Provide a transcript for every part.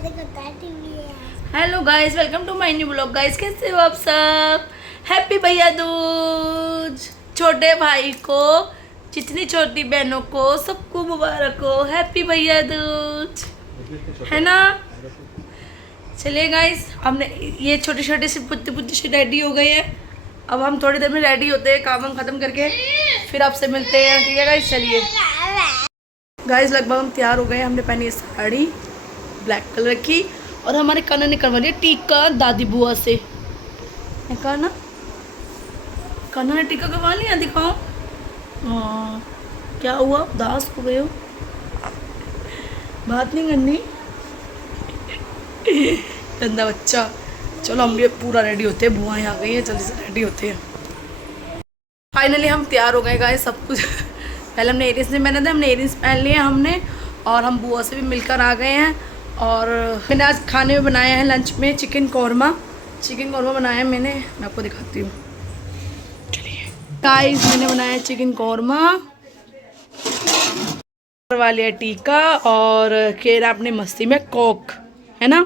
Hello guys, welcome to my new blog. Guys कैसे हो आप सब? हैप्पी भैया दूज। छोटे भाई को, जितनी छोटी बहनों को, सबको मुबारक हो। हैप्पी भैया दूज, है ना? चलिए गाइस, हमने ये छोटे छोटे से पुत्ती पुत्ती से रेडी हो गए हैं। अब हम थोड़ी देर में रेडी होते हैं, काम खत्म करके फिर आपसे मिलते हैं। ठीक है गाइस, चलिए गाइस, लगभग हम तैयार हो गए। हमने पहनी है साड़ी ब्लैक कलर की, और हमारे काना ने करवा लिया टीका दादी बुआ से। काना काना ने टीका करवा लिया, दिखाओ। हाँ, क्या हुआ? उदास हो गए हो? बात नहीं करनी, गंदा बच्चा। चलो हम भी पूरा रेडी होते हैं, बुआएं आ गई है, जल्दी से रेडी होते हैं। फाइनली हम तैयार हो गए गाइस, सब कुछ। पहले हमने एयरिंग्स नहीं पहने थे, हमने एयरिंग्स पहन लिए हमने, और हम बुआ से भी मिलकर आ गए हैं। और मैंने आज खाने में बनाया है लंच में चिकन कौरमा बनाया है मैंने, मैं आपको दिखाती हूँ। चलिए गाइस, मैंने बनाया है चिकन कौरमा, करवा लिया टीका, और केरा अपनी मस्ती में कोक, है ना?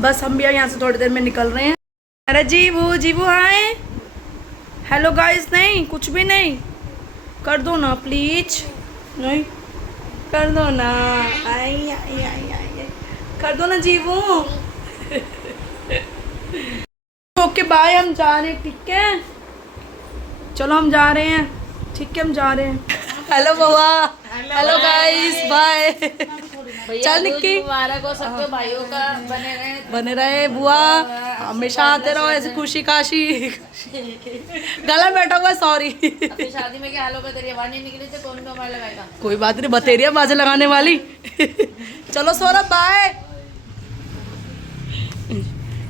बस हम भी यहाँ से थोड़ी देर में निकल रहे हैं। अरे जीवू आए। हेलो गाइस, नहीं कुछ भी नहीं, कर दो ना प्लीज, नहीं कर दो ना, आई आई आई आई, कर दो ना जीवू। ओके बाय, हम जा रहे हैं, ठीक है? चलो हम जा रहे हैं, ठीक है, हम जा रहे हैं। हेलो बुआ, हेलो गाइस, बाय। चल निक्की, मुबारक हो सबके भाइयों का, बने रहे बुआ, हमेशा आते रहो ऐसे खुशी काशी। गला बैठा हुआ, सॉरी। अपनी शादी में क्या हाल होगा? तेरी आवाज नहीं निकली तो कौन कमाल लगाएगा? कोई बात नहीं, बतेरिया बाजा लगाने वाली। चलो सौरभ बाय।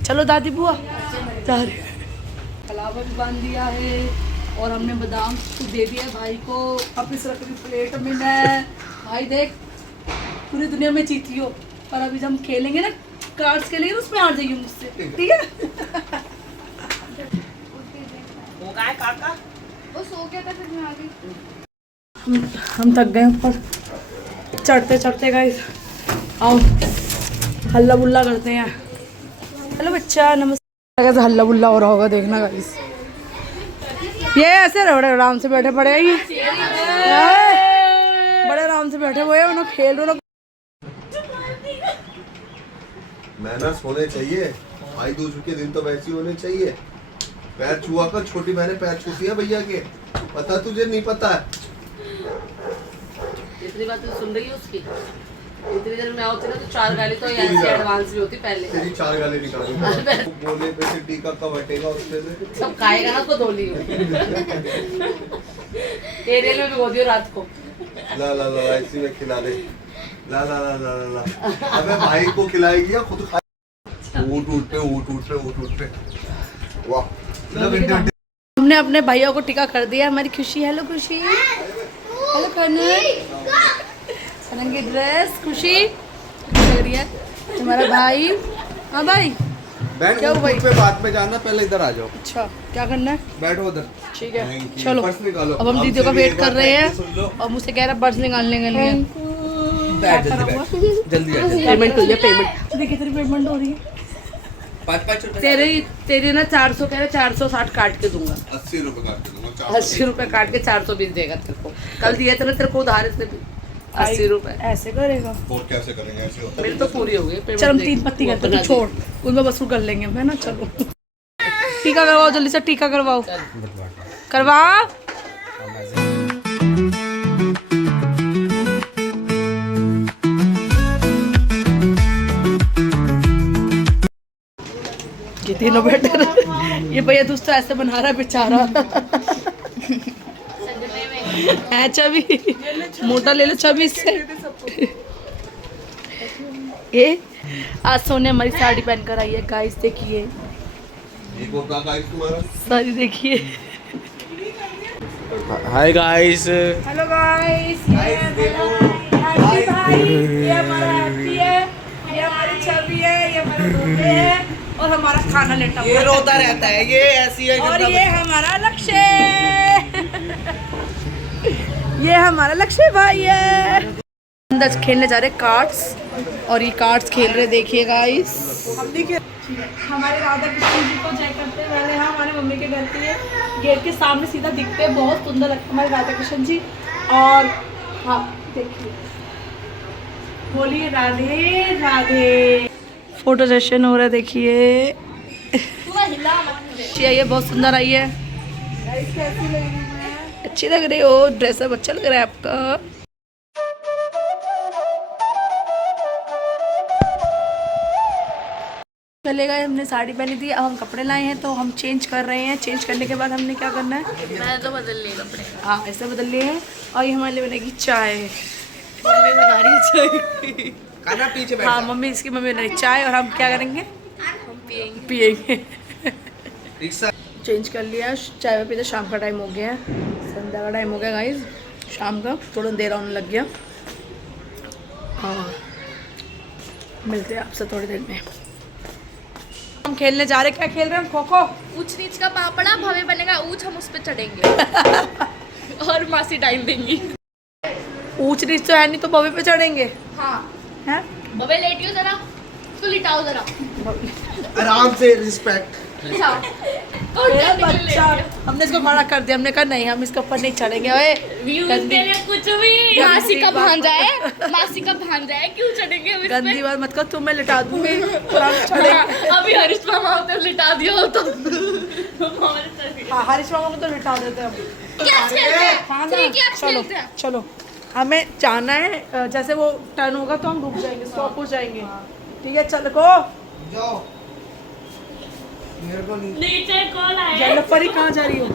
चलो दादी बुआ, कलावा भी बांध दिया है, और हमने बादाम दे दिया भाई को। वापिस रख दी प्लेट में। मैं भाई देख, पूरी दुनिया में जीत लियो, पर अभी जब हम खेलेंगे ना, कार्ड्स खेलेंगे, उसमें हार जाइए मुझसे, ठीक है? वो सो गया था, फिर मैं आ गई। हम थक गए ऊपर चढ़ते चढ़ते। गाइस आओ हल्ला बुल्ला करते हैं। हेलो बच्चा, नमस्ते। कैसे हल्ला बुल्ला हो रहा होगा, देखना गाइस। ये ऐसे बड़े आराम से बैठे पड़े हैं, ये बड़े आराम से बैठे हुए हैं, उन्होंने खेल रहे। मैनर्स होने चाहिए, भाई दूज के दिन तो वैसे ही होने चाहिए। पैर छुआ कर, छोटी बहनें पैर छूती है भैया के, पता तुझे नहीं पता है? इतनी बात तो सुन रही है उसकी। इतनी देर में आओती ना तो 4 गाली तो यहाँ से एडवांस भी होती पहले। तेरी 4 गाली निकालूंगा। बोले पे से टीका कब हटेगा उससे से? सब खाएगा ना, उसको धो लियो। तेरे में भिगो दियो रात को। ला ला ला, ऐसी में खिला दे। ला ला ला ला ला ला। अबे भाई को खिलाएगी या खुद खाएगी? ऊट पे। वाह। हमने अपने भैया को टीका कर दिया, हमारी खुशी। हेलो खुशी, हेलो कनन की ड्रेस, खुशी लग रही है तुम्हारा भाई। हाँ भाई, क्या हुआ भाई? पे बात में जाना, पहले इधर आ जाओ। अच्छा, क्या करना है? बैठो उधर। ठीक है, चलो। पर्स निकालो। अब हम दीदियों का वेट कर रहे हैं, और मुझसे कह रहा है पर्स निकालने के लिए। बैठ जल्दी आ। पेमेंट हुई है, पेमेंट देखिए, तेरी पेमेंट हो रही है। 5 रुपए। तेरे ना 400 कह रहे, 460 काट के दूंगा। 80 रुपए काट के दूंगा। 80 रुपए काट के 420 देगा तेरे को। कल दिए थे ना तेरे को उधार, इसने 80 रुपए। ऐसे करेगा? और कैसे करेंगे? ऐसे होता है? मेरी तो पूरी हो गई। चल हम 3 पत्ती करते हैं, छोड़, उनमें वसूल कर लेंगे, है ना? चलो टीका करवाओ, जल्दी से टीका करवाओ, करवा। ये तीनों बैठे ये भैया दोस्त ऐसे बना रहा है बेचारा। है छवि, मोटा ले लो छवि इससे। ये आज सोने हमारी साड़ी पहन कर आई है गाइस, देखिए एक और का गाइस तुम्हारा साड़ी देखिए। Hi guys. हेलो गाइस, ये हमारा हैप्पी है, ये हमारी छवि है, ये हमारे दोते है, और हमारा खाना लेटा हुआ है। ये रोता रहता है, ये ऐसी है। और ये हमारा लक्ष्य ये हमारा लक्ष्य भाई है। अंदर खेलने जा रहे कार्ड्स और ये कार्ड्स खेल रहे देखिए गाइस। हमारे राधा कृष्ण जी को जय करते पहले हाँ हमारे मम्मी के घर के गेट के सामने सीधा दिखते हैं, बहुत सुंदर लगता है हमारे राधा कृष्ण जी। और हाँ देखिए बोलिए राधे राधे। फोटो सेशन हो रहा है देखिए। अच्छी आई है, बहुत सुंदर आई है। अच्छी लग रही हो, ड्रेसअप अच्छा लग रहा है आपका। चले गए, हमने साड़ी पहनी थी, अब हम कपड़े लाए हैं तो हम चेंज कर रहे हैं। चेंज करने के बाद हमने क्या करना है, मैंने तो बदल लिए कपड़े। हाँ ऐसे बदल लिए हैं। और ये हमारे लिए बनेगी चाय, मम्मी बना रही है चाय। खाना पीछे हाँ मम्मी, इसकी मम्मी बना रही है चाय और हम क्या करेंगे, हम पियेंगे। पियेंगे। रिक्शा चेंज कर लिया, चाय में पीते, शाम का टाइम हो गया है, संध्या का टाइम हो गया गाइस, शाम का थोड़ा देर होने लग गया। हाँ मिलते हैं आपसे थोड़ी देर में। हम खेलने जा रहे, क्या खेल रहे हैं हम, खो खो। ऊंच नीच का पापड़ा, भवे बनेगा ऊंच, हम उस पे चढ़ेंगे और मासी टाइम देंगी। ऊंच नीच तो है नहीं, तो बबे पे चढ़ेंगे। हाँ हैं बबे लेटियो जरा, तो लिटाओ जरा, आराम से रिस्पेक्ट। लिटाओ। बच्चा, हमने इसको मना कर दिया, हमने कहा नहीं हम इसके ऊपर नहीं चढ़ेंगे। ओए कुछ भी मासी का भांजा है, मासी का भांजा है, क्यों चढ़ेंगे हम इस पे? गंदी बात मत कर, तुम मैं लिटा दूंगी और हम चढ़ेंगे। अभी हरीश मामा होते लिटा दिया हो तो हाँ हरीश मामा को तो लिटा देते हैं हम। क्या खेलते हैं? हाँ ना, ठीक है, चलो खेलते हैं। चलो हमें जाना है, जैसे वो टर्न होगा तो हम रुक जाएंगे, स्टॉप हो जाएंगे। ठीक है चल को जाओ, मेरे को नहीं। नीचे कौन आया? जलपरी कहाँ जा रही हो,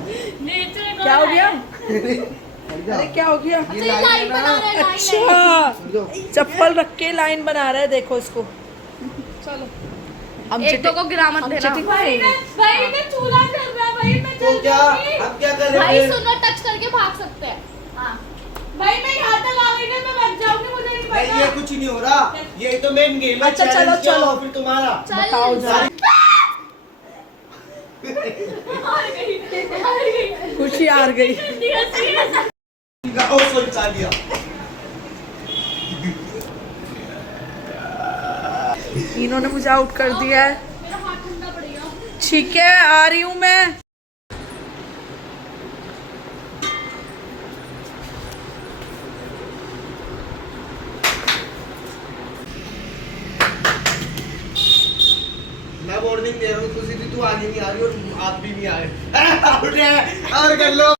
नीचे कौन क्या हो गया, जा। अरे क्या हो गया। अच्छा ये लाइन बना रहे हैं, अच्छा चप्पल रख के लाइन बना रहे हैं, देखो इसको। चलो हम एक तो को गिरा मत हम देना। चिटिंग करेंगे। भाई मैं चूल्हा कर रहा, भाई मैं तो क्या अब क्या करेंगे? भाई सुनो, टच करके भाग सकते हैं। हाँ भाई मैं यहाँ तक आ गई ना, मैं बच जाऊंगी, मुझे नहीं नहीं, पता। ये कुछ नहीं हो रहा, ये तो मेन गेम है। अच्छा, चलो, challenge क्या चलो। हो फिर तुम्हारा। बताओ जरा। हार गई। खुशी हार गई। गाओ सोचा लिया। इन्होंने मुझे आउट कर दिया है। मेरा हाथ ठंडा पड़ेगा। ठीक है आ रही हूँ मैं। मैं वार्निंग दे रहा हूँ, खुशी भी तू आगे नहीं आ रही और आप भी नहीं आ रहे। और कर लो।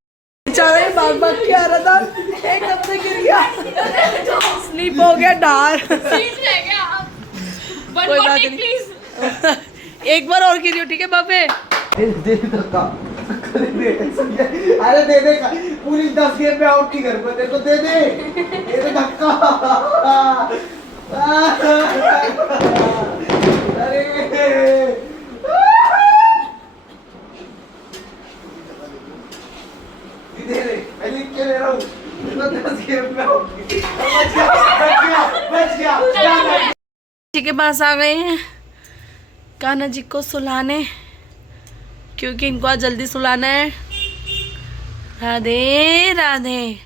बेचारा ये भाग भाग के आ रहा था, एकदम से गिर गया, स्लिप हो गया डार। सीट रह गया अब। One कोई more बात take, नहीं। please। एक बार और गिरी हो, ठीक है बाबे। दे धक्का। अरे दे दे, पूरी 10 गेम में आउट नहीं कर पाए, तेरे को दे दे धक्का। अरे दे दे, मैं लिख के ले रहा हूँ, 10 गेम में आउट। बच गया। जी के पास आ गए हैं कान्हा जी को सुलाने, क्योंकि इनको आज जल्दी सुलाना है। राधे राधे।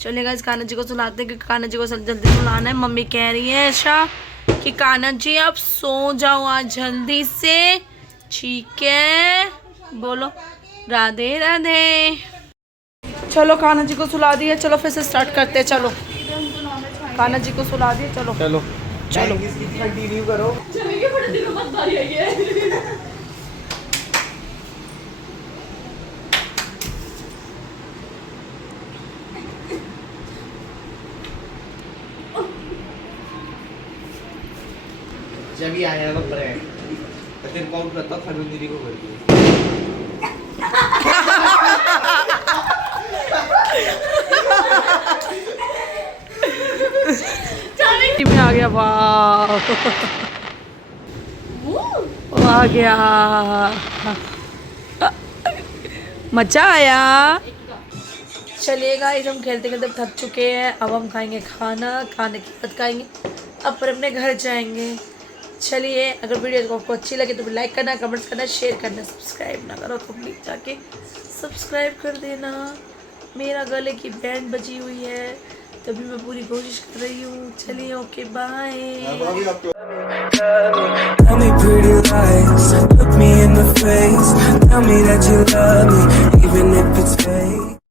चलेगा इस कान्हा जी को सुलाते हैं, क्योंकि कान्हा जी को जल्दी सुलाना है। मम्मी कह रही है ऐसा कि कान्हा जी आप सो जाओ आज जल्दी से, ठीक है बोलो राधे राधे। चलो कान्हा जी को सुला दिए, चलो फिर से स्टार्ट करते हैं। चलो कान्हा जी को सुला दिए, चलो चलो चलो कंटिन्यू करो। चलेंगे बड़े दिनों बाद बारी आई है। जब ही आया ना प्रैंक, तो तेरे को आउट करता हूँ, खनन दीदी को करती में आ गया, वाह आ गया, मजा आया। चलिएगा, हम खेलते खेलते थक चुके हैं, अब हम खाएंगे खाना, खाने के बाद खाएंगे अब पर अपने घर जाएंगे। चलिए, अगर वीडियो आपको अच्छी लगे तो लाइक करना, कमेंट्स करना, शेयर करना, सब्सक्राइब ना करो तो प्लीज़ जाके सब्सक्राइब कर देना। मेरा गले की बैंड बजी हुई है, तभी मैं पूरी कोशिश कर रही हूँ। चलिए ओके बाय। अभी आपको Tell me pretty lies, look me in the face. Tell me that you love me, even if it's fake.